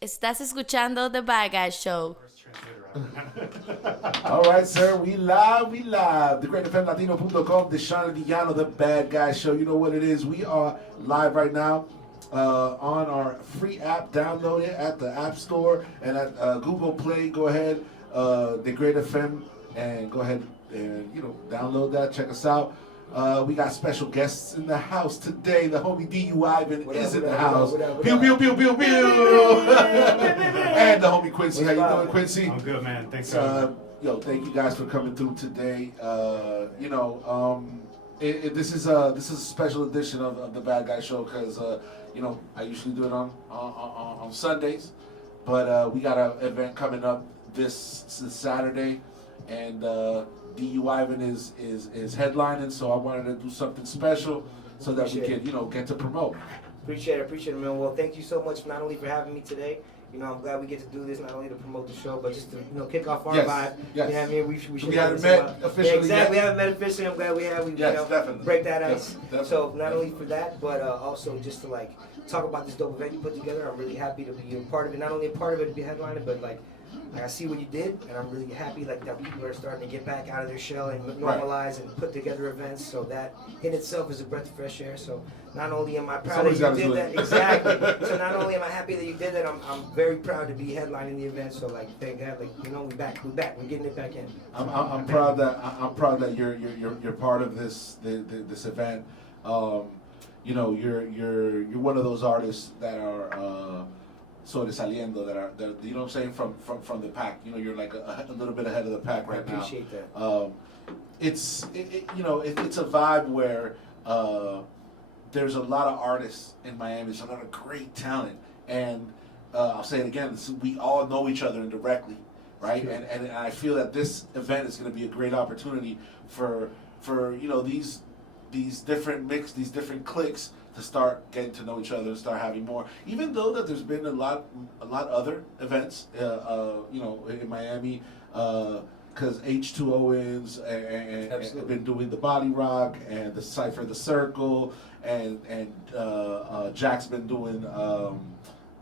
Estás escuchando The Bad Guy Show. All right, sir. We live. Dagr8fm Latino.com. D'shon El Villano, The Bad Guy Show. You know what it is. We are live right now on our free app. Download it at the App Store and at Google Play. Go ahead, Dagr8fm, and go ahead and download that. Check us out. We got special guests in the house today. The homie D.U.I.V.N is in the house. Pew, pew, pew, pew, pew. And the homie Quincy. How you doing, Quincy? I'm good, man. Thanks thank you guys for coming through today. This is a special edition of the Bad Guy Show because I usually do it on Sundays, but we got an event coming up this Saturday, and D.U.I.V.N is headlining, so I wanted to do something special so that we can get to promote. Appreciate it, man. Well, thank you so much not only for having me today. I'm glad we get to do this not only to promote the show, but just to kick off our vibe. Yes. You know what I mean? We should haven't met officially. Yeah, exactly. We haven't met officially. I'm glad we have. We definitely. break that ice. Definitely. So not only for that, but also just to talk about this dope event you put together. I'm really happy to be a part of it. Not only a part of it to be headlining, but I see what you did, and I'm really happy that people are starting to get back out of their shell and normalize and put together events. So that in itself is a breath of fresh air. So not only am I proud that you did that, exactly. So not only am I happy that you did that, I'm very proud to be headlining the event. So thank God, we're back, we're getting it back in. I'm proud that you're part of this event. You're one of those artists that are. Sobresaliendo that you know what I'm saying from the pack. You're like a little bit ahead of the pack right now. I appreciate that. It's a vibe where there's a lot of artists in Miami. There's a lot of great talent, and I'll say it again. We all know each other indirectly, right? Sure. And I feel that this event is going to be a great opportunity for these different these different cliques to start getting to know each other and start having more. Even though that there's been a lot other events, in Miami, because H2O and have been doing the Body Rock and the Cypher the Circle, and Jack's been doing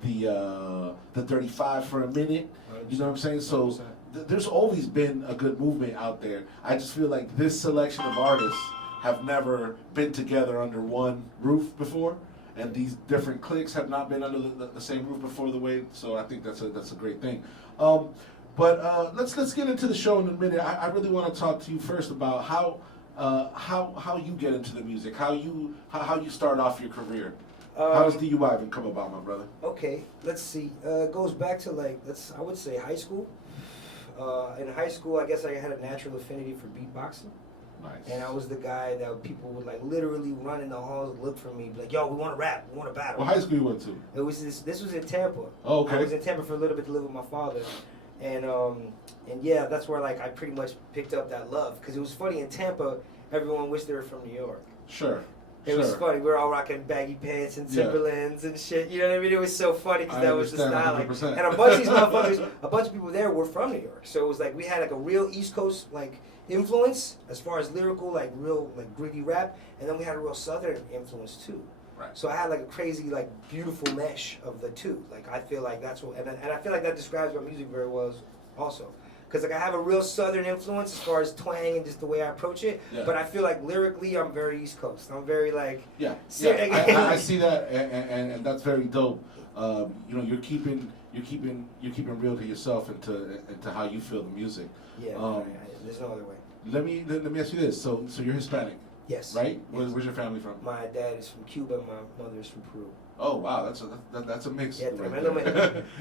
the 35 for a minute. You know what I'm saying? So there's always been a good movement out there. I just feel like this selection of artists have never been together under one roof before, and these different cliques have not been under the same roof before. So I think that's a great thing. But let's get into the show in a minute. I really want to talk to you first about how you get into the music, how you start off your career. How does D.U.I.V.N come about, my brother? Okay, let's see. It goes back to I would say high school. In high school, I guess I had a natural affinity for beatboxing. Nice. And I was the guy that people would literally run in the halls, look for me, be like, "Yo, we want to rap, we want to battle." What high school you went to? It was this was in Tampa. Oh, okay. I was in Tampa for a little bit to live with my father, and yeah, that's where I pretty much picked up that love, because it was funny in Tampa, everyone wished they were from New York. Sure. It was funny. We were all rocking baggy pants and Timberlands and shit. You know what I mean? It was so funny because that was the style. And a bunch of these motherfuckers, a bunch of people there were from New York. So it was we had a real East Coast influence as far as lyrical, real gritty rap, and then we had a real Southern influence too. Right. So I had a crazy beautiful mesh of the two. I feel like that's what, and I feel like that describes my music very well also. Because I have a real Southern influence as far as twang and just the way I approach it, but I feel lyrically I'm very East Coast. I'm very I see that, and that's very dope. You're keeping real to yourself and to how you feel the music. Yeah, there's no other way. Let me ask you this. So you're Hispanic? Yes. Right? Yes. Where's your family from? My dad is from Cuba. My mother is from Peru. Oh wow, that's a mix. Yeah, right tremendo mix.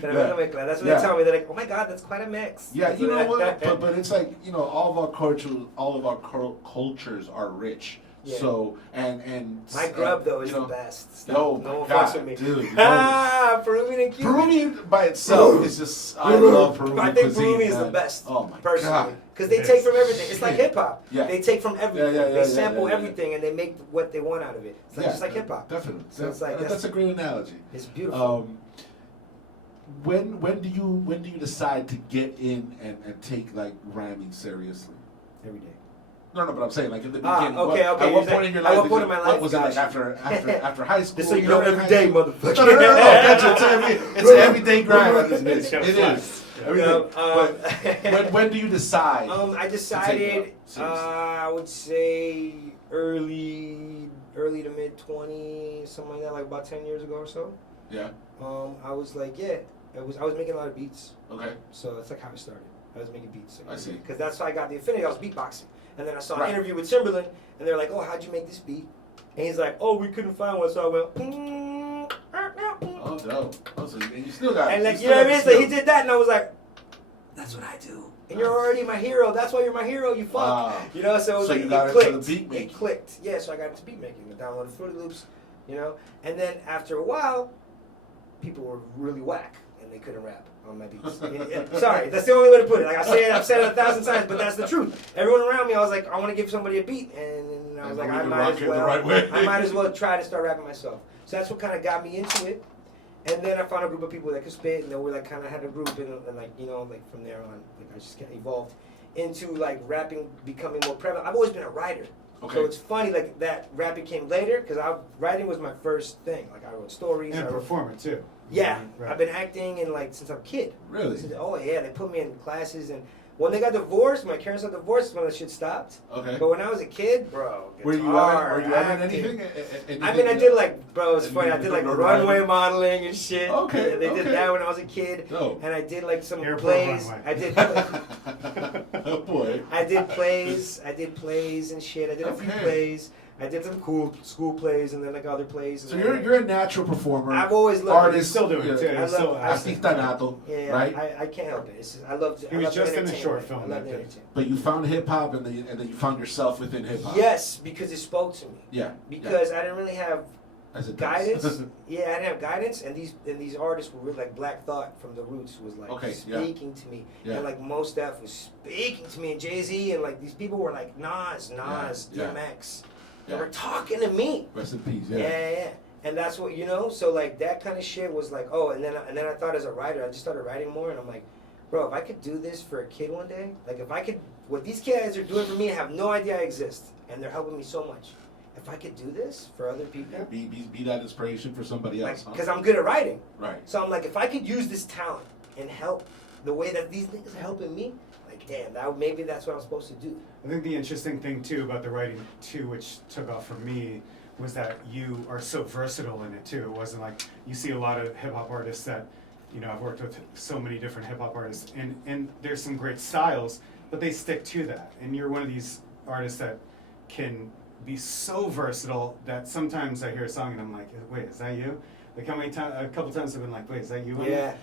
That's what they tell me. They're like, "Oh my God, that's quite a mix." Yeah, you know what? but it's all of our cultures are rich. Yeah. So and my grub though is the best. No one fucks with me, dude. Peruvian and Cuban. Peruvian by itself is just I love Peruvian cuisine. I think Peruvian is the best. Oh my personally. Because they take from everything. It's like hip hop. Yeah. They take from everything. They sample everything and they make what they want out of it. It's just like hip hop. Definitely. So it's that's a great analogy. It's beautiful. When do you decide to get in and take rhyming seriously? Every day. No, but I'm saying like in the beginning. Okay. At what point in your life? At what point in my life? What was it like after high school? Just so you know, every day, motherfucker. No. It's an everyday grind on this bitch. It is. When do you decide? I decided. I would say early to mid 20s, something like that, like about 10 years ago or so. Yeah. I was like, I was making a lot of beats. Okay. So that's like how it started. I was making beats. I see. Because that's how I got the affinity. I was beatboxing. And then I saw an interview with Timberland, and they're like, oh, how'd you make this beat? And he's like, oh, we couldn't find one, so I went, Oh, dope. Oh, so you still got and like, you know what I mean? So he did that, and I was like, that's what I do. And you're already my hero. That's why you're my hero, you fuck. Wow. You know, so it was so like, you got it clicked. into the beat making. It clicked. Yeah, so I got into beat making. I downloaded Fruity Loops, you know. And then after a while, people were really whack, and they couldn't rap on my beats. Sorry, that's the only way to put it. Like I've said it 1,000 times, but that's the truth. Everyone around me, I was like, I want to give somebody a beat, and I was like, I might as well try to start rapping myself. So that's what kind of got me into it. And then I found a group of people that could spit, and then we like kind of had a group, and like, you know, like from there on, like I just kind of evolved into like rapping becoming more prevalent. I've always been a writer. Okay. So it's funny like that rapping came later because writing was my first thing. Like I wrote stories. And a performer too. Yeah, right. I've been acting and like since I'm a kid. Really? Oh yeah, they put me in classes, and when they got divorced, my parents got divorced, when that shit stopped. Okay. But when I was a kid, bro, Were you guitar, in acting. anything? I mean, I did like, bro, it's funny. I did like no runway writing? modeling and shit. Okay, Yeah, they did okay. that when I was a kid. Dope. And I did like some Airport plays. runway. I did. Oh boy. I did plays. I did plays and shit. I did a few Okay. plays. I did some cool school plays and then like other plays. So you're a natural performer. I've always loved artist. He's still doing it too. I He's still love- acting. Artista nato, Yeah, right? I can't help it. It's just, I love. He was just in a short film I love that the day. entertainment. But you found hip hop, and then you found yourself within hip hop. Yes, because it spoke to me. Yeah. Because I didn't really have As it guidance. does. Yeah, I didn't have guidance, and these artists were really like Black Thought from the Roots was like speaking to me, Yeah. and like Mos Def was speaking to me, and Jay-Z, and like these people were like Nas, Yeah. DMX, they Yeah. were talking to me. Rest in peace. Yeah. And that's what, you know, so like that kind of shit was like, oh, and then I thought as a writer, I just started writing more, and I'm like, bro, if I could do this for a kid one day, like if I could, what these kids are doing for me, I have no idea I exist, and they're helping me so much. If I could do this for other people, Be that inspiration for somebody else. because I'm good at writing. Right. So I'm like, if I could use this talent and help the way that these niggas are helping me, like, damn, maybe that's what I'm supposed to do. I think the interesting thing too about the writing too, which took off for me, was that you are so versatile in it too. It wasn't like you see a lot of hip hop artists that, you know, I've worked with so many different hip hop artists, and there's some great styles, but they stick to that. And you're one of these artists that can be so versatile that sometimes I hear a song and I'm like, wait, is that you? Like how many times? A couple times I've been like, wait, is that you? Yeah.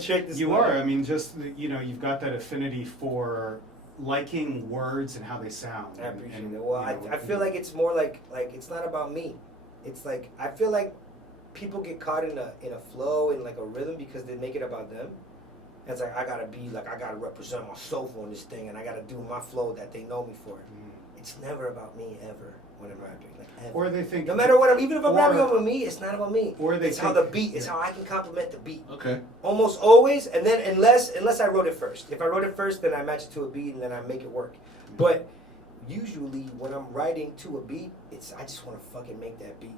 Check this You one are. out. I mean, just you know, you've got that affinity for liking words and how they sound. I appreciate and, it. Well, you know, I feel like it's more like it's not about me. It's like I feel like people get caught in a flow and like a rhythm because they make it about them. And it's like I gotta represent myself on this thing, and I gotta do my flow that they know me for. It's never about me ever when I'm rapping. Like ever. Or they think no matter what even if I'm rapping about me, it's not about me. Or they it's how think- the beat. It's how I can complement the beat. Okay. Almost always, and then unless I wrote it first. If I wrote it first, then I match it to a beat and then I make it work. But usually when I'm writing to a beat, I just want to fucking make that beat.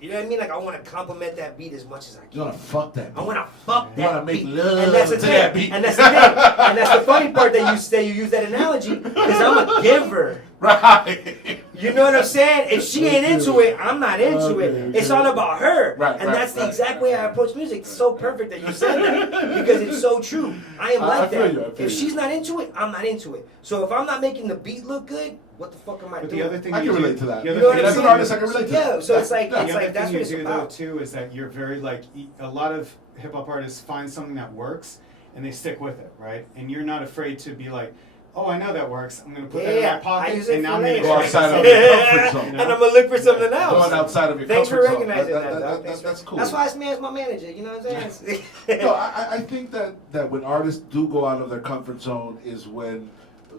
You know what I mean? Like I want to complement that beat as much as I can. You wanna fuck that beat. I want to fuck You that wanna make beat. love and that's the to thing. that beat. And that's the thing. And that's the funny part that you say you use that analogy because I'm a giver. Right. You know what I'm saying? If she ain't into it, I'm not into it. Okay. It's all about her. Right, and right, that's the right, exact right. way I approach music. It's so perfect that you said that because it's so true. I am I like feel that. you, I feel If you. she's not into it, I'm not into it. So if I'm not making the beat look good, what the fuck am I But doing? the other thing I you can do- relate to that. the You other know what thing I'm As an saying? artist, I can relate to that. Yeah, so it's like The it's other like that's thing what you it's do about. though too is that you're very like a lot of hip hop artists find something that works and they stick with it, right? And you're not afraid to be like, oh, I know that works. I'm gonna put that in my I pocket use it and now for I'm gonna later. Go outside of your comfort zone. And I'm gonna look for something else. Going outside of your Thanks for comfort zone. recognizing that, dog. That's cool. That's why this man's my manager. You know what I'm saying? No, I think that when artists do go out of their comfort zone is when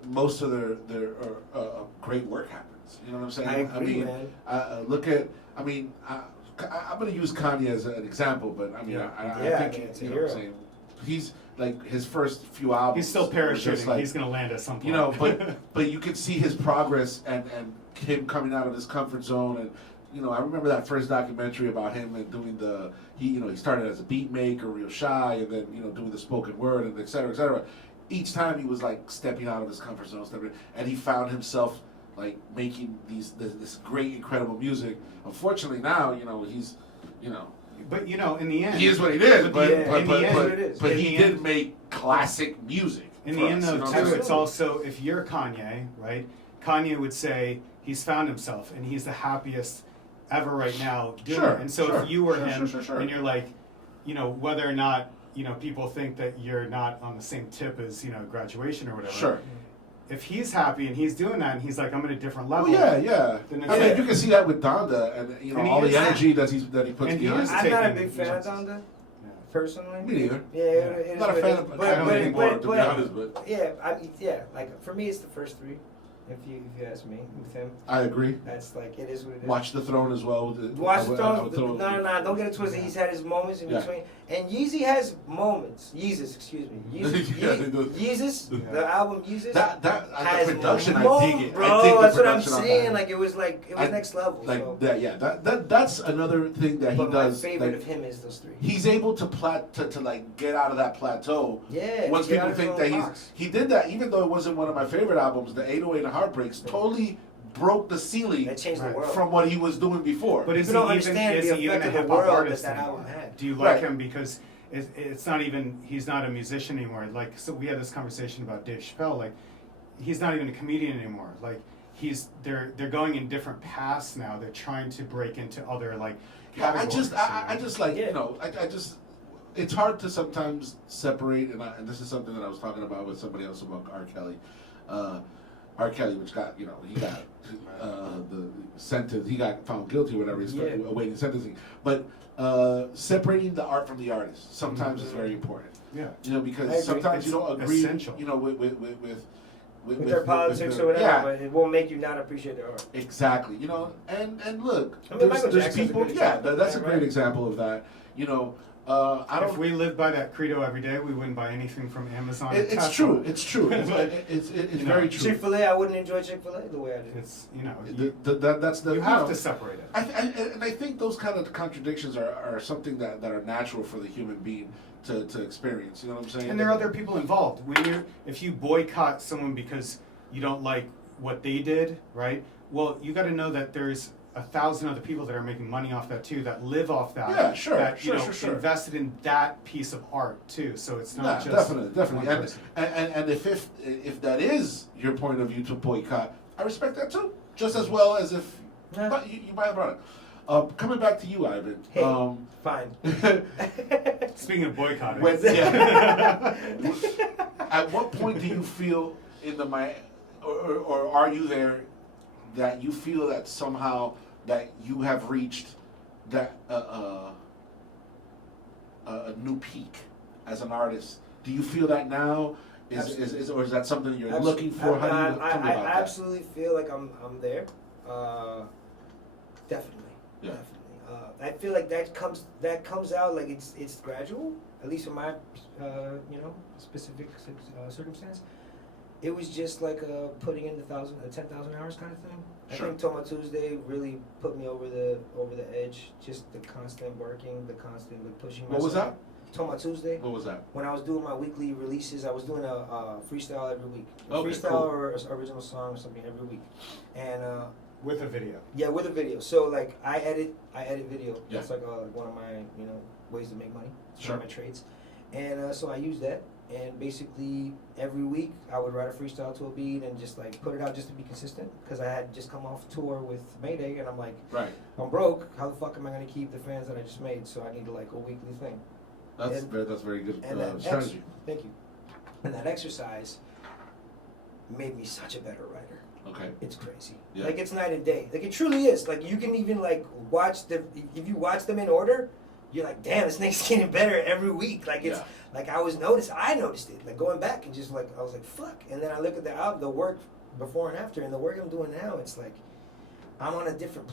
most of their great work happens. You know what I'm saying? I agree, mean, man. look at. I mean, I'm going to use Kanye as an example, but I mean, Yeah. I Yeah, think I mean, it's a you know what I'm hero. saying. he's like his first few albums. He's still was parachuting. just like, He's gonna land at some point. you know, but you could see his progress and him coming out of his comfort zone. And you know, I remember that first documentary about him and doing he started as a beat maker, real shy, and then doing the spoken word and et cetera, et cetera. Each time he was like stepping out of his comfort zone, and he found himself like making this great, incredible music. Unfortunately, now he's But in the end, he is what he did. But in he the did end- make classic music. In for the end, us, though, you know what too, I'm saying? it's also, if you're Kanye, right? Kanye would say he's found himself and he's the happiest ever right now doing Sure, it. And so sure, if you were sure, him sure. and you're like, whether or not, people think that you're not on the same tip as, graduation or whatever. Sure. If he's happy and he's doing that and he's like, I'm at a different level. Oh, yeah. Then I mean, you can see that with Donda and And all he the is- energy that he puts and he behind. is it. I'm not a taking big fan of chances. Donda, personally. Me neither. Yeah, it is Not a what it fan is. of But- I don't but- anymore, but- to be honest, but yeah, like for me, it's the first three. If you ask me, with him, I agree. that's like it is what it is. Watch the Throne as well. Watch the I would Throne. No, don't get it twisted. He's had his moments in Yeah. between, and Yeezy has moments. Yeezus, excuse me. Yeah, he does. Yeezus, Yeah. the album Yeezus. The production, I moments, dig it. bro. I dig the That's what I'm production on saying. that. Like it was next level. Like so. that, yeah. That's another thing that he But does. my favorite like, of him is those three. he's able to like get out of that plateau. Yeah. Once get people out of his think own that box. he did that, even though it wasn't one of my favorite albums, the 808 and Heartbreaks totally broke the ceiling That changed Right. the world. from what he was doing before. But is People he don't even, understand is the he even a effect of the hip hop world artist that anymore? album had. Do you like Right. him because it's not even, he's not a musician anymore. Like, so we had this conversation about Dave Chappelle, like, he's not even a comedian anymore. Like, they're going in different paths now. They're trying to break into other, like, Yeah, categories. I just like Yeah. I just it's hard to sometimes separate, and this is something that I was talking about with somebody else about R. Kelly. R. Kelly, which got he got the sentence, he got found guilty or whatever, he's Yeah. awaiting sentencing. But separating the art from the artist sometimes is very important. Yeah. I Because agree. sometimes you It's don't agree. essential. With With their politics their- or whatever, yeah, but it won't make you not appreciate their art. exactly. And look, I mean, Michael there's Jackson's a people. good Yeah, example of that's a that, great right? example of that. I don't. If we lived by that credo every day, we wouldn't buy anything from Amazon. and It's Tesla. true. It's true. It's You know, very true. Chick-fil-A, I wouldn't enjoy Chick-fil-A the way I do. It's That's the you have to separate it. and I think those kind of contradictions are something that are natural for the human being to experience. You know what I'm saying? And there are other people involved. If you boycott someone because you don't like what they did, right? Well, you got to know that there's 1,000 other people that are making money off that too, that live off that. Yeah, sure, That sure. invested in that piece of art too. So it's not Yeah, just definitely. one person. And if that is your point of view to boycott, I respect that too, just as well as if Yeah. you buy a product. Coming back to you, Ivan. Hey, fine. Speaking of boycotting, At what point do you feel in the or are you there that you feel that somehow that you have reached that a new peak as an artist? Do you feel that now? Or is that something you're looking for? How do you tell me I about that? absolutely feel like I'm there. Definitely. Yeah. Definitely. I feel like that comes out like it's gradual, at least in my specific circumstance. It was just like putting in the 10,000 hours kind of thing. Sure. I think Toma Tuesday really put me over the edge. Just the constant working, the constant pushing myself. What was that? Toma Tuesday. What was that? When I was doing my weekly releases, I was doing a freestyle every week. Okay, Freestyle cool. or original song or something every week. And with a video. yeah, with a video. So like I edit video. Yeah. That's like one of my ways to make money. It's Sure. one of my trades. And so I use that. And basically every week I would write a freestyle to a beat and just like put it out just to be consistent, because I had just come off tour with Mayday and I'm like, Right. I'm broke. How the fuck am I gonna keep the fans that I just made? So I need to like a weekly thing. That's very good And that strategy. thank you. And that exercise made me such a better writer. Okay. It's crazy. Yeah. Like it's night and day. Like it truly is. Like you can even like watch if you watch them in order, you're like, damn, this nigga's getting better every week. Like it's like I noticed it. Like going back and just like I was like, fuck. And then I look at the album, the work before and after, and the work I'm doing now, it's like I'm in a different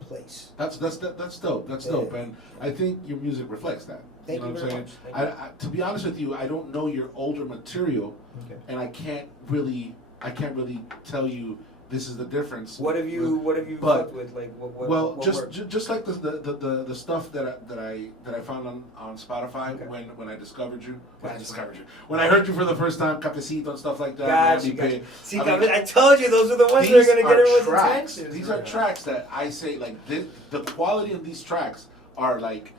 place. That's dope. That's dope, and I think your music reflects that. Thank you know you what very I'm much. saying? Thank you. To be honest with you, I don't know your older material, Okay. and I can't really tell you this is the difference. What have you But- fucked with? Like what? Well, what just worked? just like the stuff that I found on Spotify Okay. when I discovered you, Gotcha. when I heard you for the first time, Cafecito and stuff like that. Gotcha, Miami gotcha. Bay. See, I mean, I told you those are the ones that are gonna get everyone's tracks. attention. These are tracks that I say like the quality of these tracks are like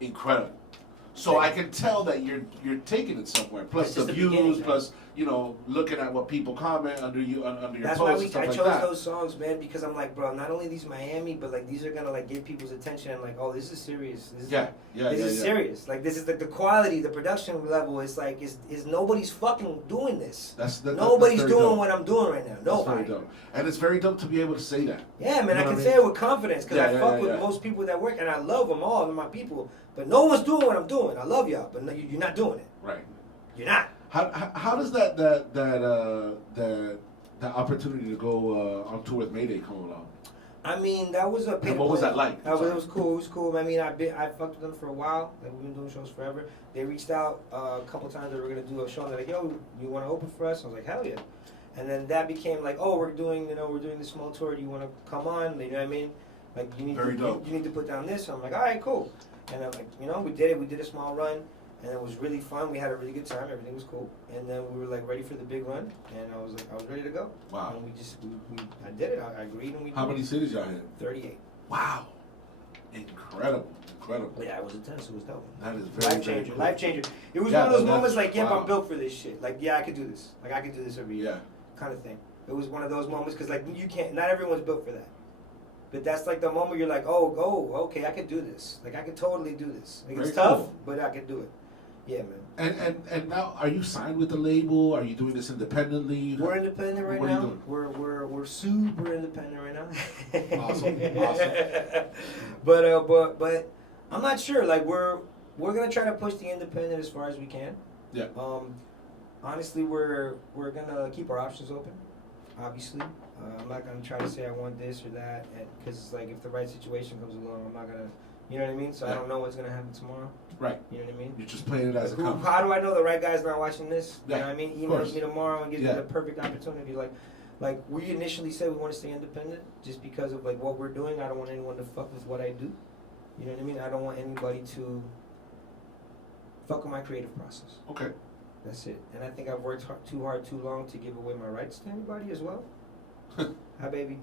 incredible. So I can tell that you're taking it somewhere. Plus It's the just the views, beginning, plus looking at what people comment under your That's posts why and stuff I like chose that. those songs, man, because I'm like, bro, not only these Miami, but like these are gonna like get people's attention and like, oh, this is serious. This is serious. Like this is like the quality, the production level is like is nobody's fucking doing this. Nobody's very doing dope. what I'm doing right now. That's Nobody. very dope. And it's very dope to be able to say that. Yeah, man, You know I can what I say mean? it with confidence because I Yeah, fuck yeah, with yeah. most people that work and I love them all, they're my people. But no one's doing what I'm doing. I love y'all, but no, you're not doing it. Right. You're not. How does that opportunity to go on tour with Mayday come along? I mean, that was a pay And to what was play. that like? It was cool. It was cool. I mean, I fucked with them for a while. Like we've been doing shows forever. They reached out a couple times. They were gonna do a show. And they're like, "Yo, you want to open for us?" I was like, "Hell yeah!" And then that became like, "Oh, we're doing this small tour. Do you want to come on?" You know what I mean? Like you need Very to dope. you need to put down this. So I'm like, "All right, cool." And I'm like, we did it. We did a small run. And it was really fun. We had a really good time. Everything was cool. And then we were like ready for the big run. And I was ready to go. Wow. And I did it. I agreed and we How did many it. cities y'all hit? 38. Wow. Incredible. Yeah, it was intense. It was dope. That is very, Life very changer. cool. Life changer. It was Yeah, one of those that's- moments like, yep, wow. I'm built for this shit. Like, yeah, I could do this. Like, I could do this every year. Yeah. Kind of thing. It was one of those moments because, like, you can't, not everyone's built for that. But that's like the moment you're like, oh, okay, I could do this. Like, I could totally do this. Like, it's Very tough, cool. but I could do it. Yeah, man. And now, are you signed with the label? Are you doing this independently? We're independent right What are you now. doing? We're super independent right now. Awesome. But I'm not sure. Like we're gonna try to push the independent as far as we can. Yeah. Honestly, we're gonna keep our options open. Obviously, I'm not gonna try to say I want this or that, because like if the right situation comes along, I'm not gonna. You know what I mean? So I Yeah. don't know what's gonna happen tomorrow. Right. You know what I mean? You're just playing it as it comes. How do I know the right guy's not watching this? Yeah, You know what I mean? of Emails course. me tomorrow and gives Yeah. me the perfect opportunity. Like we initially said we want to stay independent just because of like what we're doing. I don't want anyone to fuck with what I do. You know what I mean? I don't want anybody to fuck with my creative process. Okay. That's it. And I think I've worked too hard, too long to give away my rights to anybody as well. Hi, baby.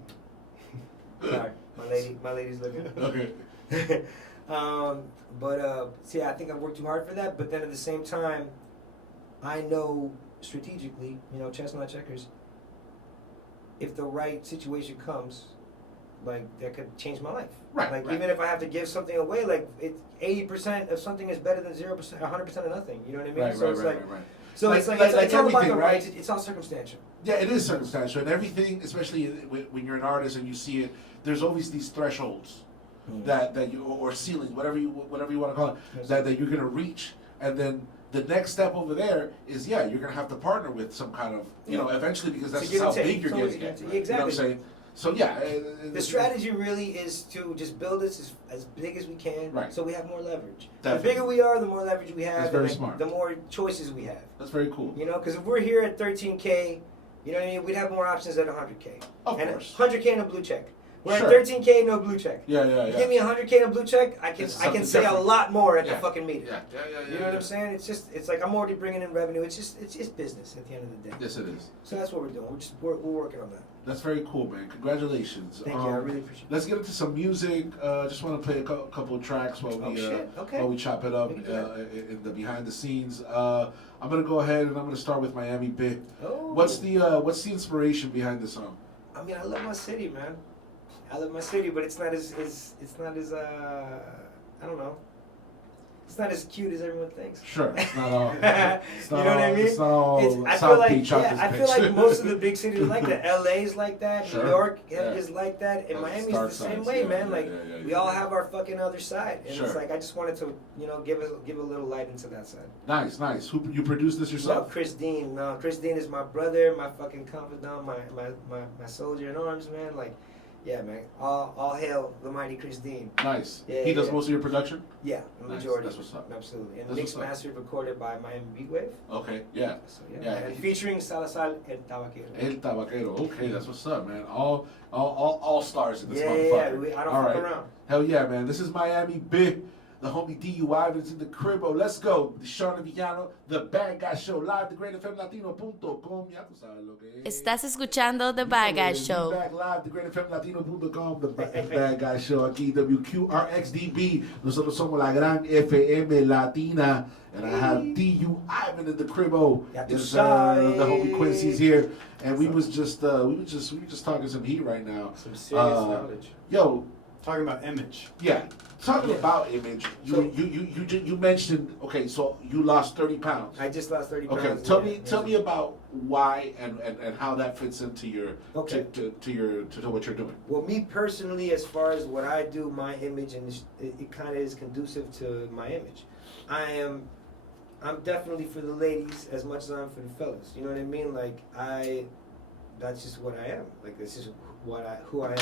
Sorry, my lady's looking. Okay. See, I think I've worked too hard for that. But then at the same time, I know strategically, chestnut checkers. If the right situation comes, like that could change my life. Right, Like right. even if I have to give something away, like 80% of something is better than 0%, 100% of nothing. You know what I mean? Right, So right, it's right, like, right, right. so Like- it's like, like it's all about everything, the right? rights. It's all circumstantial. Yeah, it is circumstantial, and everything, especially when you're an artist and you see it. There's always these thresholds that you or ceilings, whatever you want to call it, Yes. that you're gonna reach, and then the next step over there is you're gonna have to partner with some kind of eventually, because that's To just give how and take. big you're It's always getting. a give and At, take. You know what I'm Exactly. saying? So yeah, The strategy really is to just build this as big as we can, Right. so we have more leverage. Definitely. The bigger we are, the more leverage we have, That's very and smart. the more choices we have. That's very cool. Because if we're here at 13K, you know what I mean, we'd have more options at 100K. Of and course. 100K and a blue check. We're Sure. at 13K, no blue check. Yeah. You give me 100K and a blue check, I can It's say something a different. lot more at Yeah. the fucking meeting. Yeah. You know what I'm saying? It's like I'm already bringing in revenue. It's just business at the end of the day. Yes, it is. So that's what we're doing. We're working on that. That's very cool, man. Congratulations. Thank you. I really appreciate it. Let's get into some music. Just want to play a couple of tracks while Oh, we shit. Okay. while we chop it up We can do that. in the behind the scenes. I'm gonna go ahead and I'm gonna start with Miami Bit. Oh. What's the inspiration behind the song? I mean, I love my city, man. I love my city, but it's not as I don't know. It's not as cute as everyone thinks. Sure, it's not all. You know what I mean? It's not all I South feel like Beach out this I feel bitch. like most of the big cities are like that. LA's like that. Sure. New York Yeah. is like that, and Oh, Miami's dark the same sides, way, yeah, man. yeah, Like yeah, we yeah, all yeah. have our fucking other side, and Sure. it's like I just wanted to give a little light into that side. Nice. Who you produced this No, yourself? Chris Dean. No, Chris Dean is my brother, my fucking confidant, my soldier in arms, man. Like, Yeah, man. All hail the mighty Chris Dean. Nice. Yeah, He does yeah. most of your production? Yeah, the Nice. majority. That's what's up. Absolutely. And That's mixed what's up. mastered, recorded by Miami Beatwave. Okay, yeah. So yeah, Yeah. and featuring Salazar El Tabaquero. El Tabaquero. Okay, that's what's up, man. All stars in this Yeah, motherfucker. I don't All fuck right. around. Hell yeah, man. This is Miami Big. The homie DUI is in the crib. Oh, let's go. D'shon El Villano, the Bad Guy Show, live, Dagr8fm Latino.com. Ya tú sabes lo que es. Estás escuchando The Bad Guy Show. Back live, Dagr8fm Latino.com, the Bad Guy Show aquí, WQRXDB. Nosotros somos la gran FM Latina. And I have DU Ivan in the crib. Oh, Ya tú yes, sabes. the homie Quincy's here. And we were just talking some heat right now. Some serious knowledge. Yo, Talking about image. yeah, talking Yeah. about image. So- You mentioned, okay, so you lost 30 pounds. I just lost 30 pounds. Okay, tell me about why and how that fits into your Okay. to what you're doing. Well, me personally, as far as what I do, my image, and it kind of is conducive to my image. I'm definitely for the ladies as much as I'm for the fellas. You know what I mean? Like that's just what I am. Like this is who I am,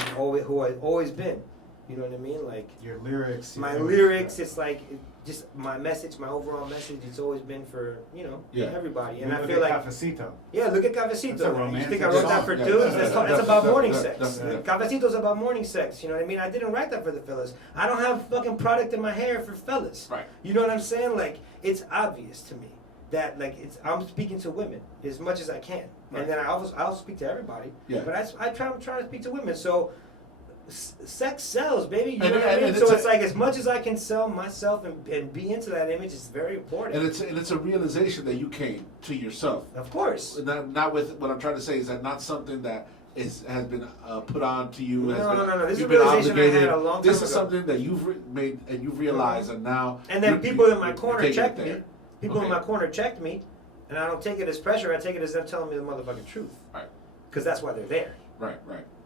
who I've always been. You know what I mean? Like Your lyrics. my your image, lyrics, right. it's like just my message, my overall message. It's always been for Yeah. everybody, and Look I at feel like. Cafecito. Yeah, look at That's a Cafecito. You romantic think I wrote that song. for Yeah, dudes? that's- That's about morning that- sex. yeah. Cafecito's about morning sex. You know what I mean? I didn't write that for the fellas. I don't have fucking product in my hair for fellas. Right. You know what I'm saying? Like, it's obvious to me that I'm speaking to women as much as I can, Right. and then I also speak to everybody. Yeah. But I'm trying to speak to women. So. Sex sells, baby. You know And- what I and mean? it's So a- it's like as much as I can sell myself and be into that image is very important. And it's a realization that you came to yourself. Of course. Not with what I'm trying to say is that not something that has been put on to you. Has No, been, no. This is you've a been realization I had obligated. a long time This is ago. something that you've made and you've realized, and now. And then people in my corner taking it checked there. me. People in Okay. my corner checked me, and I don't take it as pressure. I take it as them telling me the motherfucking truth. Right. Because that's why they're there. Right.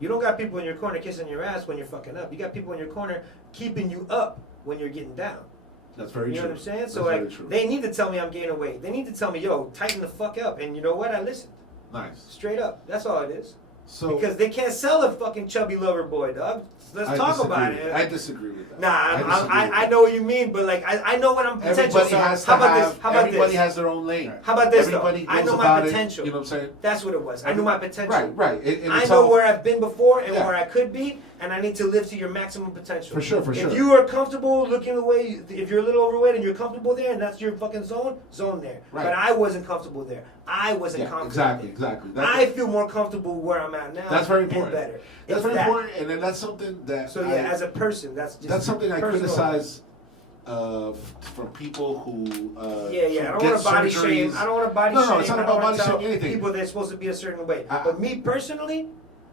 You don't got people in your corner kissing your ass when you're fucking up. You got people in your corner keeping you up when you're getting down. That's very You know true. what I'm saying? That's So very like, true. they need to tell me I'm gaining weight. They need to tell me, yo, tighten the fuck up. And you know what? I listened. Nice. Straight up. That's all it is. So Because they can't sell a fucking chubby lover boy, dog. Let's I talk disagree about with it. that. I disagree with that. Nah, I I know what you mean, but like I know what I'm potential. Everybody So has to how about have. this? How about Everybody this? has their own lane. Right. How about this Everybody though? I goes know my about it, potential. you know what I'm saying? That's what it was. I knew my potential. Right. And I it's know all- where I've been before and Yeah. where I could be, and I need to live to your maximum potential. For sure. If you are comfortable looking the way, if you're a little overweight and you're comfortable there, and that's your fucking zone there. Right. But I wasn't comfortable there. I wasn't Yeah, confident. exactly. I feel more comfortable where I'm at now. That's very and important. better. That's It's very that. important, and then that's something that. So yeah, as a person, that's just That's something I personal. criticize from people who. Yeah. I don't get want to body surgeries. shame. I don't want to body shame. No, it's not I about don't wanna body tell shame anything. People they're supposed to be a certain way. I- But me personally,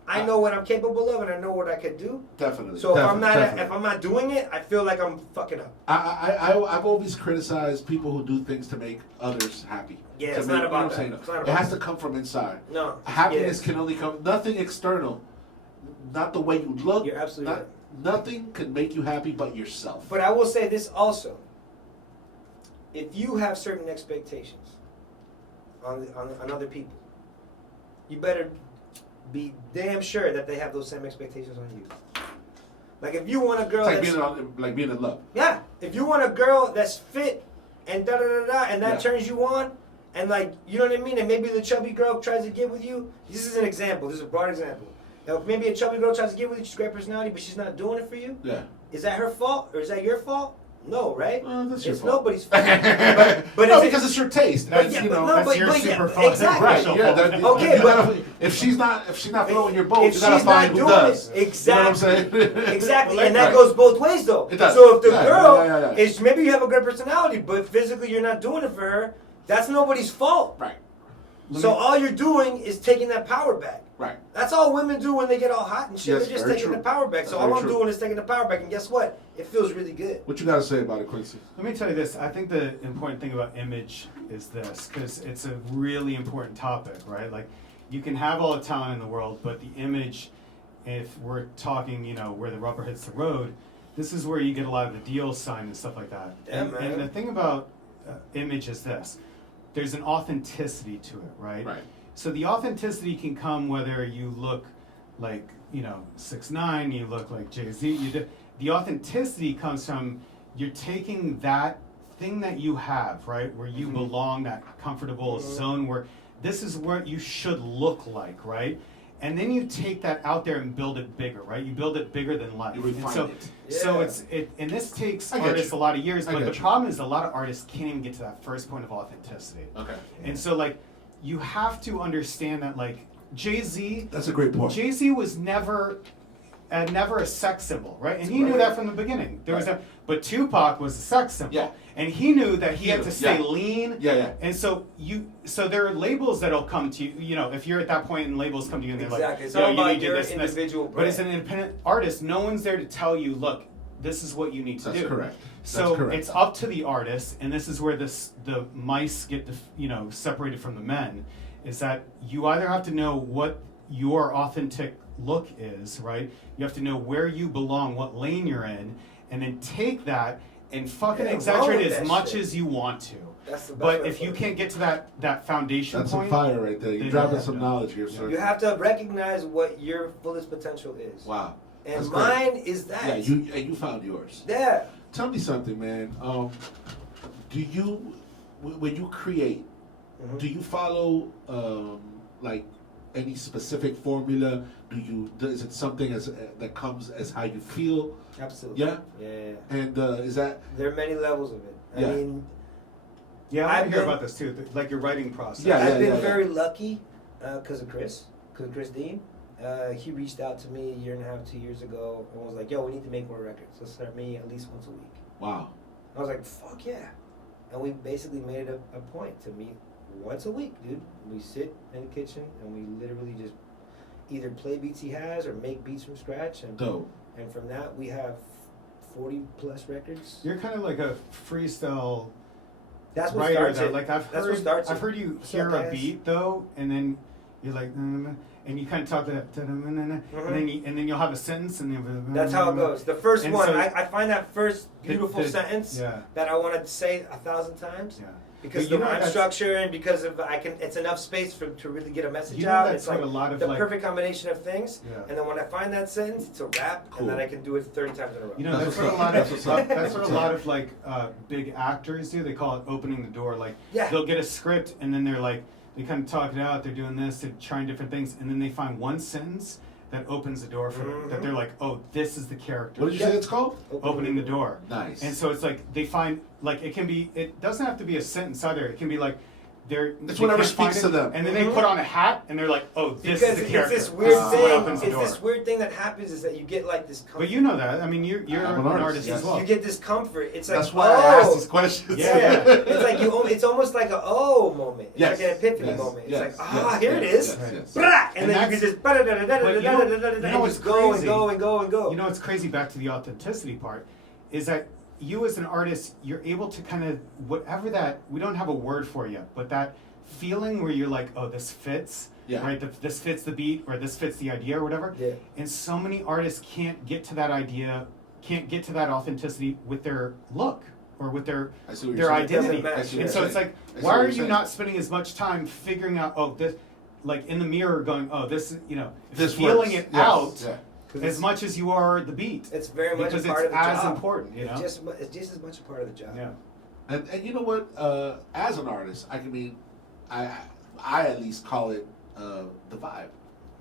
I know what I'm capable of and I know what I could do. Definitely. So definitely. if I'm not doing it, I feel like I'm fucking up. I've always criticized people who do things to make others happy. Yeah, To it's make- not you know about what I'm that. saying? It's not It about has that. to come from inside. No. Happiness Yes. can only come, nothing external, not the way you look. You're absolutely right. Nothing can make you happy but yourself. But I will say this also. If you have certain expectations on other people, you better be damn sure that they have those same expectations on you. Like if you want a girl It's that's like being in love. yeah, if you want a girl that's fit and and that Yeah. turns you on, and like you know what I mean, and maybe the chubby girl tries to get with you. This is an example. This is a broad example. Now, if maybe a chubby girl tries to get with you, she's a great personality, but she's not doing it for you. Yeah. Is that her fault or is that your fault? No, right? That's your It's fault. nobody's fault. but no, is it- because it's your taste. But That's, yeah, you but know, no, that's but- your but yeah, super fault. exactly. right? Yeah. That, Okay, you but- gotta, if she's not flowing your boat, If you gotta she's not find who doing does. it, exactly. You know what I'm saying? Exactly, Right. and that goes both ways though. It does. So if the Yeah, girl yeah. is maybe you have a good personality, but physically you're not doing it for her, that's nobody's fault. Right. So all you're doing is taking that power back. Right. That's all women do when they get all hot and shit. Yes, They're just very taking true. the power back. So That's all very I'm true. doing is taking the power back, and guess what? It feels really good. What you gotta say about it, Quincy? Let me tell you this. I think the important thing about image is this, because it's a really important topic, right? Like, you can have all the talent in the world, but the image, if we're talking, you know, where the rubber hits the road, this is where you get a lot of the deals signed and stuff like that. Yeah, and, man. and the thing about image is this. There's an authenticity to it, right? Right. So the authenticity can come whether you look like 6ix9ine, you look like Jay-Z. The authenticity comes from you're taking that thing that you have, right, where you belong, that comfortable zone where this is what you should look like, right? And then you take that out there and build it bigger, right? You build it bigger than life. You refine so, it. So and this takes I get artists you. a lot of years, I but get the you. problem is a lot of artists can't even get to that first point of authenticity. Okay. And so like you have to understand that like Jay-Z That's a great point. Jay-Z was never a sex symbol, right? And he knew that from the beginning. There was but Tupac was a sex symbol. Yeah. And he knew that he had to stay Yeah. lean. Yeah. And so there are labels that'll come to you, if you're at that point and labels come to you and they're Exactly. like, It's all you about need to do your this and this. individual But as an brand. independent artist, no one's there to tell you, look, this is what you need to That's do. correct. So That's correct. it's up to the artist, and this is where the mice get separated from the men, is that you either have to know what your authentic look is, right? You have to know where you belong, what lane you're in, and then take that and fucking Yeah, exaggerate roll it with as that much shit. as you want to. That's the best But way if to you put it. can't get to that foundation That's some point, fire right there. You're then dropping you some have knowledge here, sir. You have to recognize what your fullest potential is. Wow. And That's great. mine is that. Yeah, you found yours. Yeah. Tell me something, man. Do you, when you create, do you follow like any specific formula? Is it something that comes as how you feel? Absolutely. Yeah. Yeah. And is that? There are many levels of it. Yeah. I mean, yeah, I I've want to hear been- about this too, like your writing process. Yeah. I've been very lucky because of Chris Dean. He reached out to me a year and a half, 2 years ago, and was like, "Yo, we need to make more records. Let's start meeting at least once a week." Wow. I was like, "Fuck yeah!" And we basically made it a point to meet once a week, dude. We sit in the kitchen and we literally just either play beats he has or make beats from scratch, and Dope. and from that we have 40 plus records. You're kind of like a freestyle That's what writer starts though. it. Like That's what starts I've it. heard you What's hear up, a guys? beat though, and then you're like, and you kind of talk that, and then you'll have a sentence, and then That's how it goes. The first And one, so- I find that first beautiful the- sentence Yeah, that I want to say 1,000 times yeah. because But you the know rhyme that's- structure and because of it's enough space to really get a message You know out. that's It's what like a lot of the like. perfect combination of things. Yeah. And then when I find that sentence, it's a rap, Cool. and then I can do it 30 times in a row. You know, That's that's what a what's lot up. of That's what's up. that's what a lot of like big actors do. They call it opening the door. Like Yeah. they'll get a script and then they're like they kind of talk it out. They're doing this. They're trying different things, and then they find one sentence that opens the door for them. That they're like, oh, this is the character. What did you say it's called? Opening the door. Nice. And so it's like they find like it doesn't have to be a sentence either. It can be like It's they whatever can't find speaks it, to them. and then they put on a hat and they're like, oh, this because is the it's character. this weird This is what thing. opens the It's door. this weird thing that happens is that you get like this comfort. But you know that. I mean, you're I'm an artist yes. as well. You get this comfort. It's like, That's why I asked oh. these questions. Yeah. It's like it's almost like a oh moment. It's Yes. like an epiphany Yes. moment. It's Yes. like Yes. here it Yes. is. Yes. Yes. Brah! And And then you can that's- just but you know and what's just go and crazy? go and go and go. You know what's crazy, back to the authenticity part, is that you as an artist, you're able to kind of, whatever that, we don't have a word for it yet, but that feeling where you're like, oh, this fits, Yeah. right? This fits the beat, or this fits the idea, or whatever. Yeah. And so many artists can't get to that idea, can't get to that authenticity with their look, or with their I see what their you're saying. identity. It doesn't match. I see what And you're so it's saying. like, I see why what are you're you saying. not spending as much time figuring out, oh, this, like in the mirror going, oh, this is, This feeling works. it Yes. out Yeah. as much as you are the beat. It's very much Because a part it's of the as job. important, you know? It's just as much a part of the job. Yeah. And you know what? As an artist, I at least call it the vibe.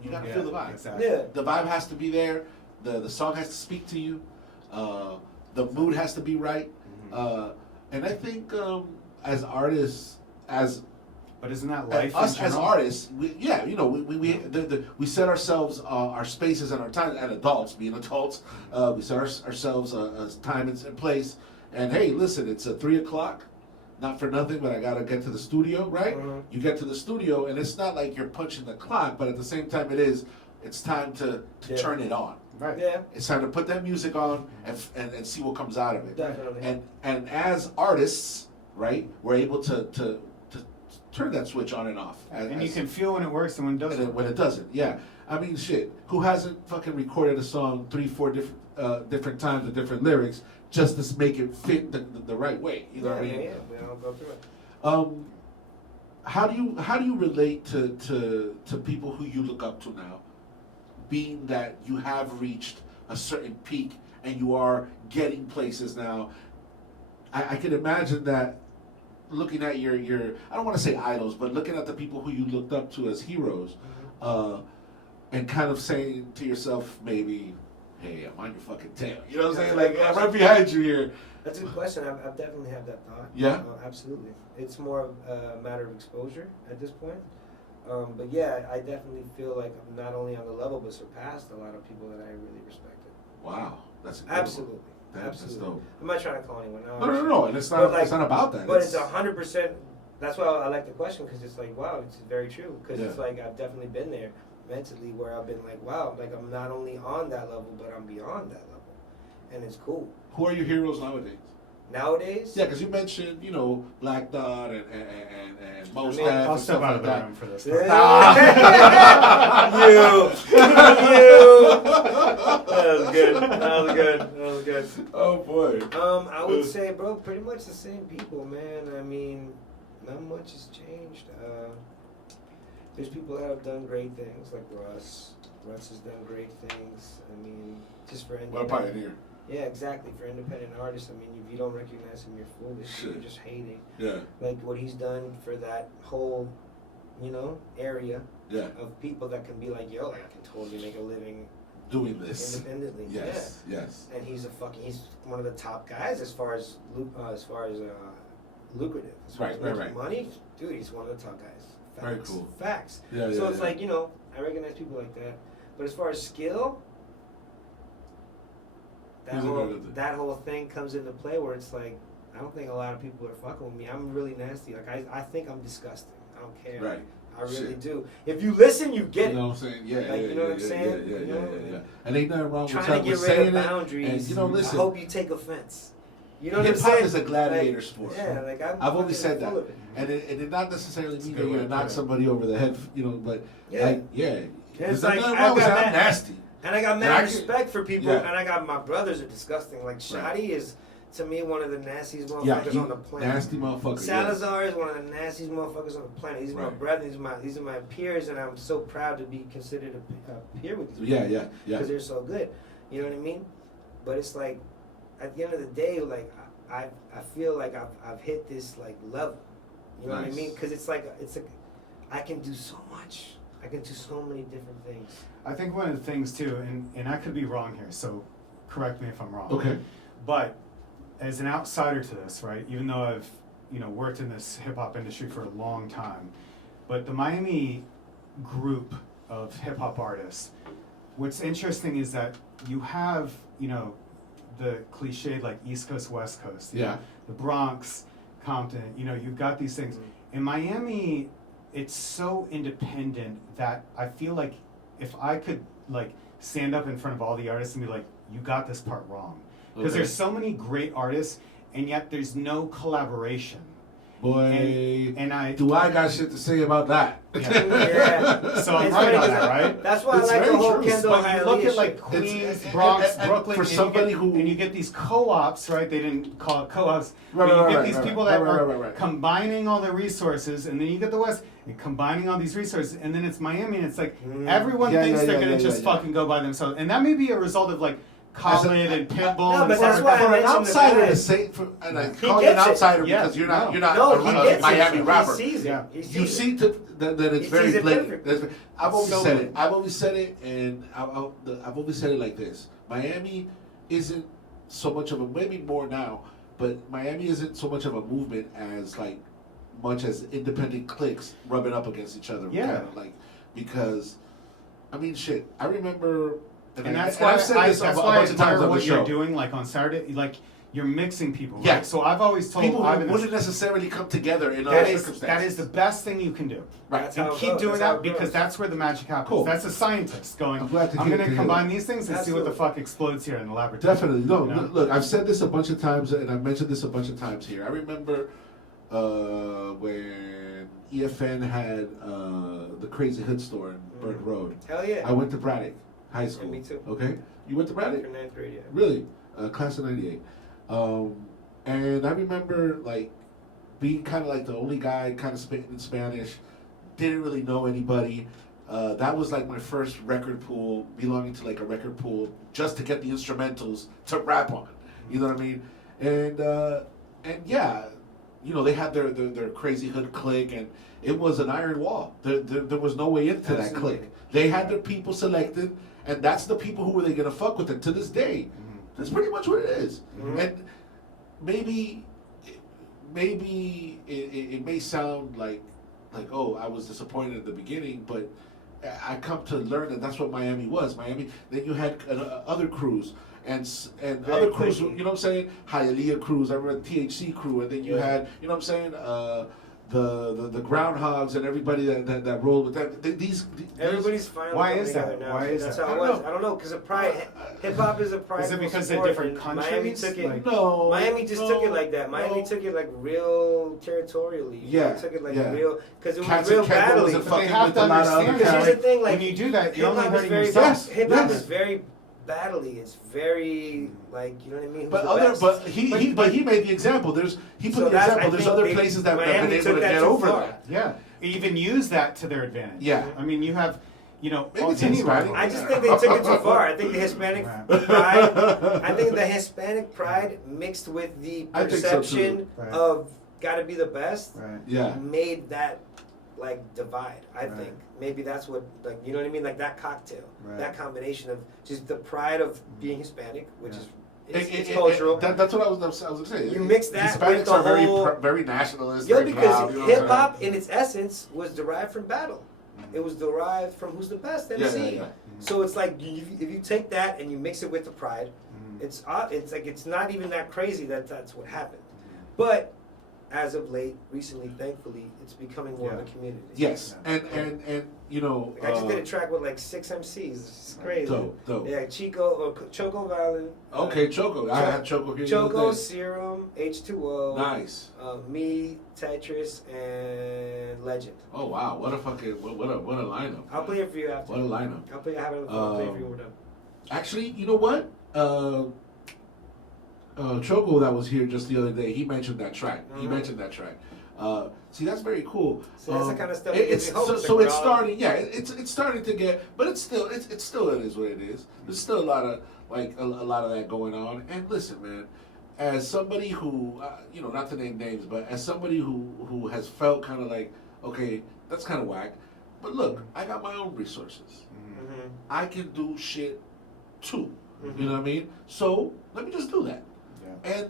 You gotta feel the vibe. Exactly. Yeah. The vibe has to be there. The song has to speak to you. The mood has to be right. And I think as artists, But isn't that life? us in as general? artists, we set ourselves our spaces and our time, and adults being adults, we set ourselves a time and place. And hey, listen, it's 3 o'clock. Not for nothing, but I gotta get to the studio, right? You get to the studio, and it's not like you're punching the clock, but at the same time, it's time to Yeah. turn it on. Right. Yeah. It's time to put that music on and see what comes out of it. Definitely. And as artists, right, we're able to turn that switch on and off. And you can feel when it works and when it doesn't. when it doesn't, yeah. I mean, shit. Who hasn't fucking recorded a song 3-4 different times with different lyrics just to make it fit the right way? You know what I mean? Yeah, we all go through it. How do you relate to people who you look up to now? being that you have reached a certain peak and you are getting places now, I can imagine that looking at your I don't want to say idols, but looking at the people who you looked up to as heroes, and kind of saying to yourself maybe, hey, I'm on your fucking tail. You know what I'm saying? Like, I'm right behind you here. That's a good question. I've definitely had that thought. Yeah? Absolutely. It's more of a matter of exposure at this point. But yeah, I definitely feel like I'm not only on the level, but surpassed a lot of people that I really respected. Wow. That's incredible. Absolutely. That's dope. I'm not trying to call anyone out. No. And it's not, it's not about that. But it's 100%. That's why I like the question, because it's like, wow, it's very true. Because it's like I've definitely been there mentally where I've been like, wow, like I'm not only on that level, but I'm beyond that level. And it's cool. Who are your heroes nowadays? Nowadays? Yeah, because you mentioned, Black Dot and Most Def I'll and step stuff out like of the that. room for this. That was good. Oh boy. I would say, bro, pretty much the same people, man. I mean, not much has changed. There's people that have done great things, like Russ. Russ has done great things. I mean, just for What a pioneer. Yeah, exactly. For independent artists, I mean, if you don't recognize him, you're foolish. You're just hating. Yeah. Like what he's done for that whole, area of people that can be like, yo, I can totally make a living doing this independently. Yes. And he's he's one of the top guys as far as lucrative. As far as making money, dude, he's one of the top guys. Facts. Very cool. Facts. Yeah. So it's like, I recognize people like that. But as far as skill, that whole thing comes into play where it's like, I don't think a lot of people are fucking with me. I'm really nasty. Like, I think I'm disgusting. I don't care. Right. I really do. If you listen, you get it. You know what I'm saying? Yeah. Like, you know what I'm saying? Yeah. And ain't nothing wrong Trying to get rid of boundaries. And, listen. I hope you take offense. You know what I'm hip-hop saying? is a gladiator sport. Yeah, like I've always said that. full of it. And it not necessarily mean good that you're way going to to knock put it. somebody over the head, but And there's it's like, nothing wrong with that. I'm nasty. And I got mad respect for people, Yeah. and I got my brothers are disgusting. Like Shotty is, to me, one of the nastiest motherfuckers on the planet. Nasty motherfucker. Salazar is one of the nastiest motherfuckers on the planet. These are my Right. brothers. These are my peers, and I'm so proud to be considered a peer with these Yeah. people because they're so good. You know what I mean? But it's like, at the end of the day, like I feel like I've hit this like level. You know what I mean? Because it's like I can do so much. I can do so many different things. I think one of the things too, and I could be wrong here, so correct me if I'm wrong. Okay. But as an outsider to this, right, even though I've worked in this hip hop industry for a long time, but the Miami group of hip hop artists, what's interesting is that you have the cliched like East Coast, West Coast, the Bronx, Compton, you've got these things. In Miami, it's so independent that I feel like if I could like stand up in front of all the artists and be like, you got this part wrong. Because there's so many great artists and yet there's no collaboration. Boy, I got shit to say about that. Yeah. So I'm It's right funny on 'cause that, right? That's why It's I like the very whole true. Kendall But you look Hialeah at like shit. Queens, and- Bronx, and Brooklyn, for and somebody you get, who- and you get these co-ops, right? They didn't call it co-ops, Right, but you right, get right, these right, people right, that right, are right, right. combining all the resources, and then you get the West and combining all these resources, and then it's Miami, and it's like everyone thinks they're gonna just fucking go by themselves, and that may be a result of like Khaled and Pitbull. No, and but that's why I For an mentioned the outsider guy. to say, and I He call you an gets it. outsider Yeah, because you're no. not No, a he gets Miami it. rapper. He sees it. Yeah. He sees You it. see that it's He very sees it blatant. perfect. I've always So said good. it. I've always said it, and I've always said it like this: Miami isn't so much of a, maybe more now, but Miami isn't so much of a movement as like much as independent cliques rubbing up against each other. Yeah. Kind of like, because I mean, shit. I remember. And that's why I've said this a I bunch of times admire on the what show. you're doing, like on Saturday, like you're mixing people. Yeah. Right? So I've always told People Ivan who wouldn't necessarily come together in other that is circumstances. the best thing you can do. Right. That's And how it keep goes. doing That's how that it because goes. that's where the magic happens. Cool. That's a scientist going, I'm glad to I'm hear- going to to hear combine that. these things and see what the fuck explodes here in the laboratory. Definitely. No, You know? look, I've said this a bunch of times, and I've mentioned this a bunch of times here. I remember when EFN had the Crazy Hood store in Burke Road. Hell yeah. I went to Braddock High School. me too. Okay? You went to Braddock? For ninth grade, yeah. Really? Class of 98. And I remember, like, being kind of like the only guy kind of spitting in Spanish, didn't really know anybody, that was like my first record pool, belonging to like a record pool, just to get the instrumentals to rap on. You know what I mean? And yeah, you know, they had their crazy hood clique, and it was an iron wall. There was no way into that clique. They had their people selected, and that's the people who were they gonna fuck with. And to this day, that's pretty much what it is. And maybe it may sound like oh, I was disappointed at the beginning, but I come to learn that that's what Miami was. Miami. Then you had other crews and other crews. You know what I'm saying? Hialeah crews. I remember the THC crew, and then you had, you know what I'm saying? The groundhogs and everybody that rolled with that. Everybody's finally Why coming is that? together now. Why is That's that? how it was. I don't know, because hip hop is a pride. Is it because they're different countries? Miami took it. Like, no, Miami just took it like that. Miami took it like real territorially. Yeah, They took it like yeah. real, because it Cats was real and Kendall battling. wasn't But they fucking have with to a lot of understand other Because cats. here's the thing, like when you do that, you're hip only hop is hurting very yourself. hip hop Yes. is very battly. It's very like, you know what I mean. Who's But the other, best? but he made the example. He put So the that's- example. I There's think other they- places that have Miami been able took to that get too over far. that. Yeah, even use that to their advantage. Yeah. I mean, you have, you know, Maybe it's any Hispanic. rival. I just think they took it too far. I think the Hispanic Right. pride. I think the Hispanic pride mixed with the I think so, too. perception Right. of gotta be the best Right. Yeah. made that like divide. I Right. think maybe that's what, like, you know what I mean, like that cocktail, Right. that combination of just the pride of being Hispanic, which Yeah. is it's cultural. That's what I was gonna say. You mix that Hispanics with the are very whole- very nationalist. Yo, very because proud, you know what I'm hip hop saying? in its essence was derived from battle. It was derived from who's the best Yeah, MC. yeah. So it's like if you take that and you mix it with the pride, it's like it's not even that crazy that that's what happened. But as of late, recently, thankfully, it's becoming more of a Yeah. community. Yes, and you know. Like I just did a track with like 6 MCs. It's crazy. Dope. Yeah, Choco Valen. Okay, Choco. I had Choco here. the other Choco, day. Serum, H2O. Nice. Me, Tetris, and Legend. Oh wow, what a fucking what a lineup. I'll play it for you after. What a lineup. I'll play it. I have it on the phone. I'll play it for you when we're done. Actually, you know what? Choco that was here just the other day, he mentioned that track. He Mhm. mentioned that track. See, that's very cool. So that's the kind of stuff that gives It's me hope. so, It's so like it's we're all- starting. Yeah, it's starting to get, but it's still it is what it is. There's still a lot of a lot of that going on. And listen, man, as somebody who you know, not to name names, but as somebody who has felt kind of like, okay, that's kind of whack. But look, I got my own resources. Mhm. I can do shit too. Mhm. You know what I mean? So let me just do that. Yeah.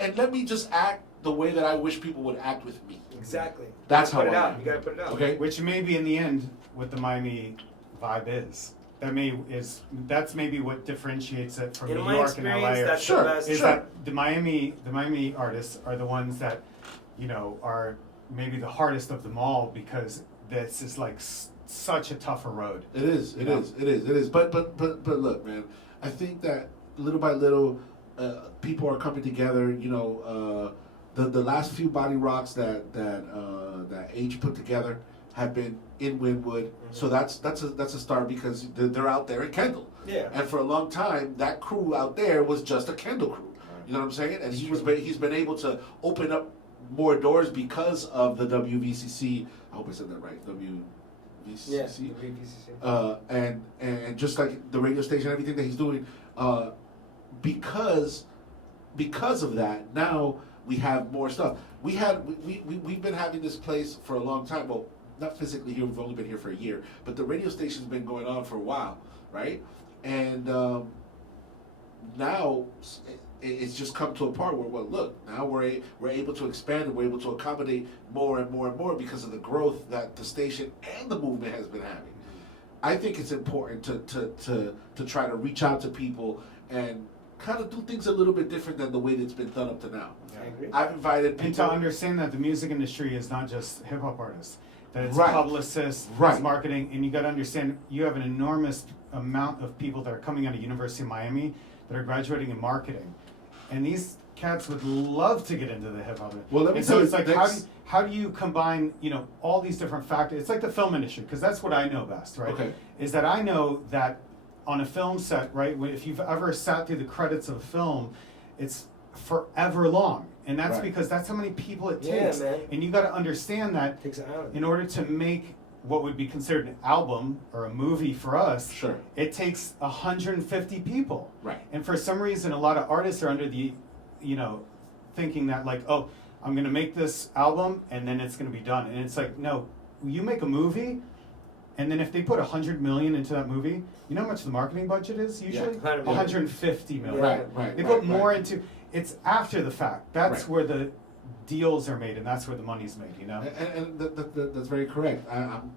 And let me just act the way that I wish people would act with me. Exactly. That's You gotta how put it I out. am. You gotta put it out. Okay? Which maybe in the end, what the Miami vibe is. That's maybe what differentiates it from In New my York and experience, LA. that's Sure, the best. Is sure. that the Miami artists are the ones that, you know, are maybe the hardest of them all, because this is like such a tougher road. It is. It Yeah. is. It is. It is. But look, man. I think that little by little, people are coming together. You know, the last few body rocks that H put together have been in Wynwood. Mhm. So that's a start, because they're out there in Kendall. Yeah. And for a long time, that crew out there was just a Kendall crew. You know what I'm saying? And he's been able to open up more doors because of the WVCC. I hope I said that right. Yeah. WVCC. the VPCC. And just like the radio station, everything that he's doing, because of that, now we have more stuff. We've been having this place for a long time. Well, not physically here. We've only been here for a year, but the radio station's been going on for a while, right? And now it's just come to a part where, well, look, now we're able to expand and we're able to accommodate more and more and more because of the growth that the station and the movement has been having. I think it's important to try to reach out to people and kind of do things a little bit different than the way that's been done up to now. I agree. I've invited And people. to understand that the music industry is not just hip hop artists, that it's Right. publicists, Right. it's marketing, and you got to understand you have an enormous amount of people that are coming out of University of Miami that are graduating in marketing, and these cats would love to get into the hip hop. Well, let me and tell so you, it's like next- how do you combine, you know, all these different factors? It's like the film industry, because that's what I know best, right? Okay. Is that I know that on a film set, right? If you've ever sat through the credits of a film, it's forever long, and that's Right. because that's how many people it Yeah, takes. man. And you got to understand that Takes an island. in order to make what would be considered an album or a movie for us, Sure. it takes 150 people. Right. And for some reason, a lot of artists are under the, thinking that like, oh, I'm going to make this album and then it's going to be done. And it's like, no, you make a movie, and then if they put 100 million into that movie, you know how much the marketing budget is usually? Yeah, 100 million. 150 million. Right. They put more into, it's after the fact. That's Right. where the deals are made, and that's where the money's made, you know? And that's very correct.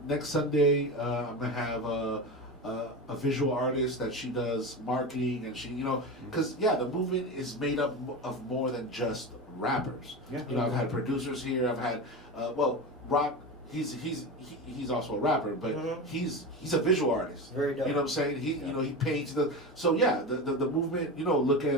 Next Sunday, I'm gonna have a visual artist that she does marketing, and she, because the movement is made up of more than just rappers. Yeah. I've had producers here. I've had Rock. He's also a rapper, but he's a visual artist. Very dope. You know what I'm saying? He paints the movement. Look at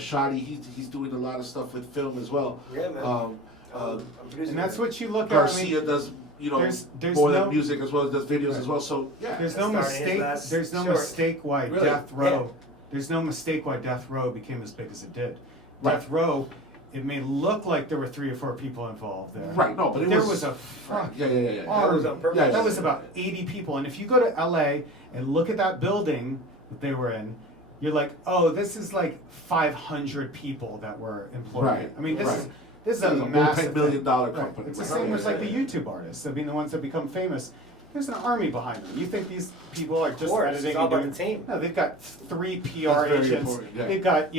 Shadi. He's doing a lot of stuff with film as well. Yeah, man. I'm producing And that's that. what you look Garcia at. does there's more no- than music as well as does videos as well. So yeah, There's no Starting his mistake. last There's no short. mistake why Really? Death Row. Yeah. There's no mistake why Death Row became as big as it did. Right. Death Row. It may look like there were 3 or 4 people involved there. Right, no, but it there was- was a yeah. fuck. Yeah. That was on purpose. Yeah, That was about 80 people, and if you go to LA and look at that building that they were in, you're like, oh, this is like 500 people that were employed. Right, I mean, this right. is a It's a massive multi-million-dollar thing. company. It's the Right. same as like the YouTube artists. I mean, the ones that become famous. There's an army behind them. You think these people are just course, editing? it's all and about doing- the team. No, they've got 3 PR That's very agents. important, yeah. They've got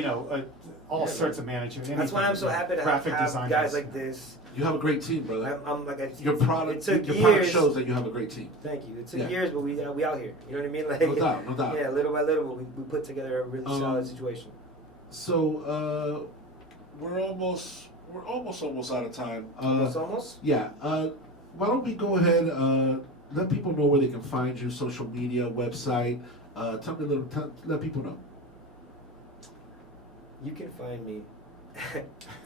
all Yeah, sorts of management. That's why I'm so happy to graphic have designers. guys like this. You have a great team, brother. I'm like Your product, It took your product years. shows that you have a great team. Thank you. It took Yeah. years, but we out here. You know what I mean? Like, No doubt. Yeah, little by little, we put together a really solid situation. So we're almost out of time. Almost. Yeah. Why don't we go ahead? Let people know where they can find you, social media, website. Let people know. You can find me.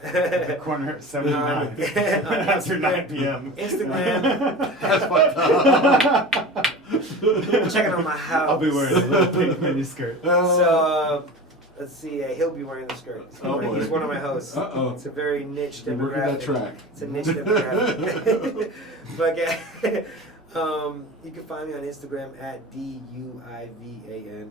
The corner at 79 after 9 p.m. Instagram. That's fucked up. Checking on my house. I'll be wearing a little pink miniskirt. So let's see. He'll be wearing the skirt. Oh, boy. He's one of my hosts. Uh-oh. It's a very niche You're working that demographic. track. It's a niche demographic. But you can find me on Instagram at DUIVAN.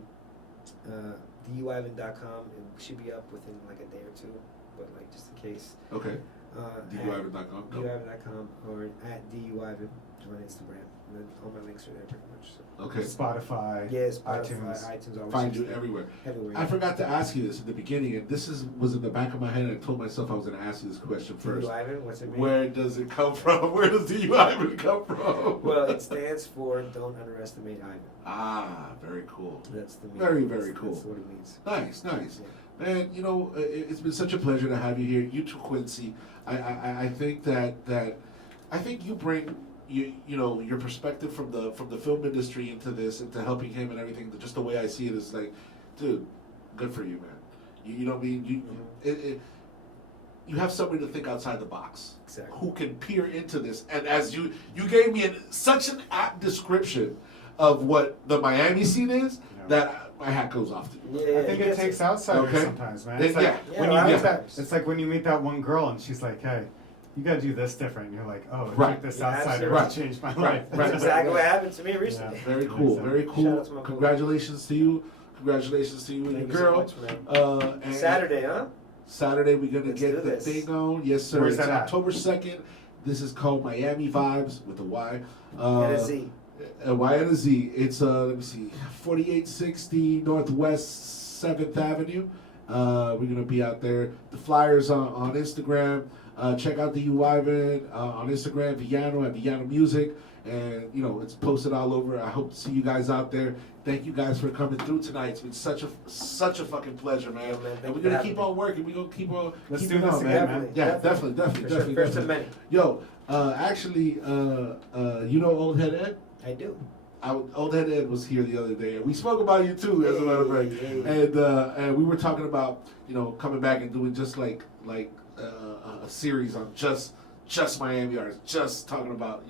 DUIVAN.com. It should be up within like a day or two, but like just in case. Okay. At DUIvan.com. DUIVAN.com or at DUIVAN on Instagram. And then all my links are there pretty much. So. Okay. Spotify, Yeah, Spotify, iTunes. iTunes always Find is you there. everywhere. Everywhere. I forgot to ask you this in the beginning, and this was in the back of my head. And I told myself I was going to ask you this question first. DUIVAN, what's it mean? Where does it come from? Where does DUIvan come from? Well, it stands for Don't Underestimate Ivan. Ah, very cool. That's the meaning. Very, very cool. That's what it means. Nice. Yeah. Man, it's been such a pleasure to have you here. You too, Quincy. I think that I think you bring your perspective from the film industry into this, into helping him and everything. Just the way I see it is like, dude, good for you, man. You know what I mean? You have somebody to think outside the box. Exactly. Who can peer into this. And as you gave me such an apt description of what the Miami scene is, that my hat goes off to you. Yeah, I think it takes outsiders Okay. sometimes, man. Yeah, It's like yeah. when Yeah, you I meet that. understand. It's like when you meet that one girl and she's like, "Hey, you gotta do this different." And you're like, "Oh, Right. take this Yeah, outsider absolutely. to change my Right, life." right. That's exactly what happened to me recently. Yeah. Very cool, very Shout cool. out to my boy. Congratulations to you. Congratulations to you and Thank your you girl. so much, man. And Saturday, huh? Saturday we're gonna Let's get do the this. thing on. Yes, sir. Where's It's that at? October 2nd. This is called Miami Vibes with a Y. And a Z. A Y and a Z. It's let me see, 4860 Northwest 7th Avenue. We're gonna be out there. The flyers on Instagram. Check out the UIvan on Instagram, Villano at Villano Music, and it's posted all over. I hope to see you guys out there. Thank you guys for coming through tonight. It's been such a fucking pleasure, man. Yeah, man. Thank And we're you for gonna having keep me. on working. We're gonna keep on. Let's keep do it this on, again, man. man. Yeah, definitely. For sure. First of many. Yo, actually, Old Head Ed? I do. Old Head Ed was here the other day, and we spoke about you too, as a matter of fact. Hey. And we were talking about coming back and doing just like a series on just Miami artists, just talking about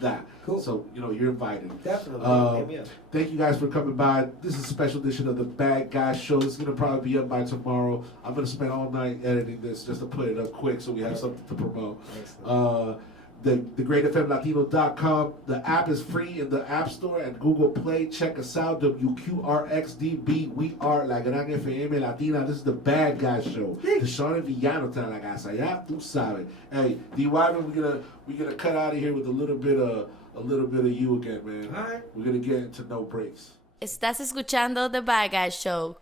that. Cool. So you're invited. Definitely. Hit me up. Thank you guys for coming by. This is a special edition of the Bad Guy Show. It's gonna probably be up by tomorrow. I'm gonna spend all night editing this just to put it up quick so we have something to promote. Excellent. Thegreatfmlatino.com. The app is free in the App Store and Google Play. Check us out. WQRXDB. We are La Gran FM Latina. This is the Bad Guy Show. D'shon El Villano está en la casa. Ya tú sabes. Hey, D. Wyman, we're gonna cut out of here with a little bit of you again, man. All right. We're gonna get into no breaks. Estás escuchando The Bad Guy Show